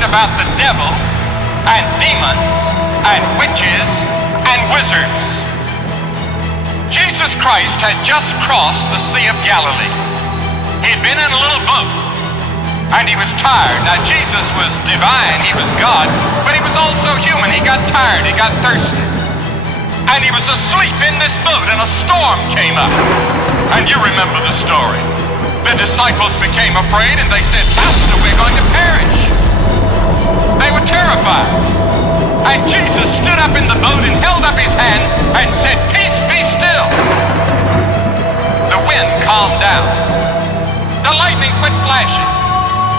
tonight about the devil and demons and witches and wizards. Jesus Christ had just crossed the Sea of Galilee. He'd been in a little boat, and he was tired. Now, Jesus was divine, he was God, but he was also human. He got tired, he got thirsty. And he was asleep in this boat, and a storm came up. And you remember the story. The disciples became afraid, and they said, Master, we're going to perish. They were terrified. And Jesus stood up in the boat and held up his hand and said, Peace, be still. The wind calmed down. The lightning quit flashing.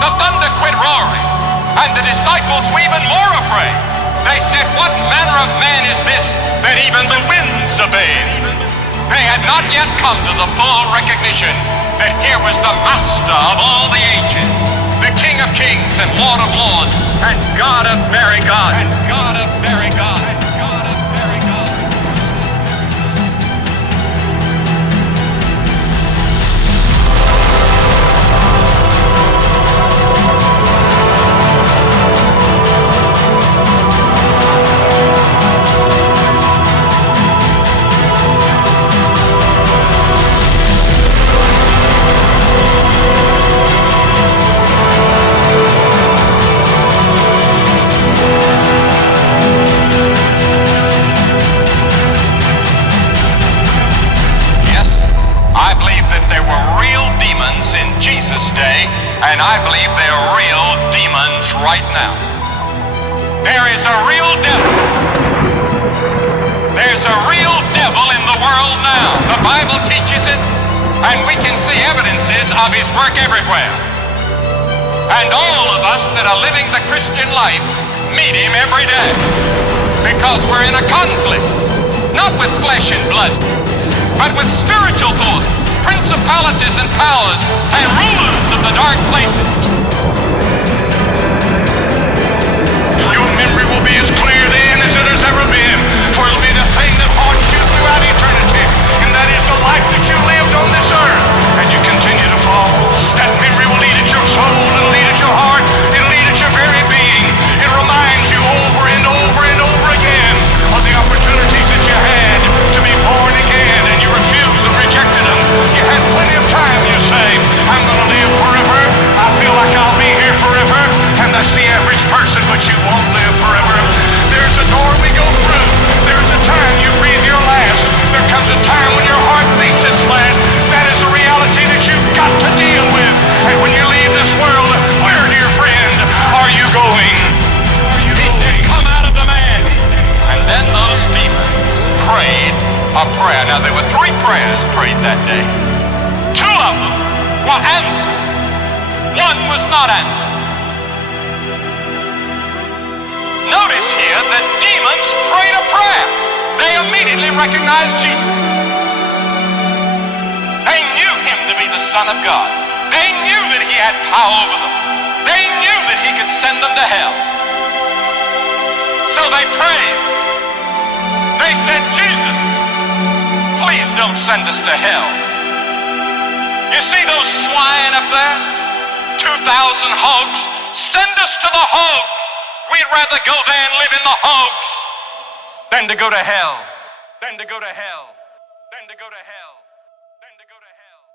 The thunder quit roaring. And the disciples were even more afraid. They said, What manner of man is this that even the winds obey? They had not yet come to the full recognition that here was the Master of all the ages, the King of kings and Lord of lords, and God of very God, and God of very God, and God of very God. And I believe they're real demons right now. There is a real devil. There's a real devil in the world now. The Bible teaches it, and we can see evidences of his work everywhere. And all of us that are living the Christian life meet him every day, because we're in a conflict, not with flesh and blood, but with spiritual forces, principalities and powers, and rulers of the dark places. Your memory will be as clear then as it has ever been, for it'll be the thing that haunts you throughout eternity, and that is the life that you lived on this earth, and you continue to fall. That memory will lead at your soul, it'll lead at your heart, it'll lead at your very being. It reminds you over and over and over again of the opportunities that you had to be born again, and you refused and rejected them. You had plenty of time, you say, I'm going to live forever. I feel like I'll be here forever. And that's the average person, but you won't live forever. There's a door we go through. There's a time you breathe your last. There comes a time when your heart beats its last. That is a reality that you've got to deal with. And when you leave this world, where, dear friend, are you going? He said, come out of the man. And then those demons prayed a prayer. Now, there were 3 prayers prayed that day. 2 of them were answered. 1 was not answered. Notice here that demons prayed a prayer. They immediately recognized Jesus. They knew him to be the Son of God. They knew that he had power over them. They knew that he could send them to hell. So they prayed. They said, Jesus, please don't send us to hell. You see those swine up there? 2,000 hogs. Send us to the hogs. We'd rather go there and live in the hogs than to go to hell. Than to go to hell. Than to go to hell. Than to go to hell.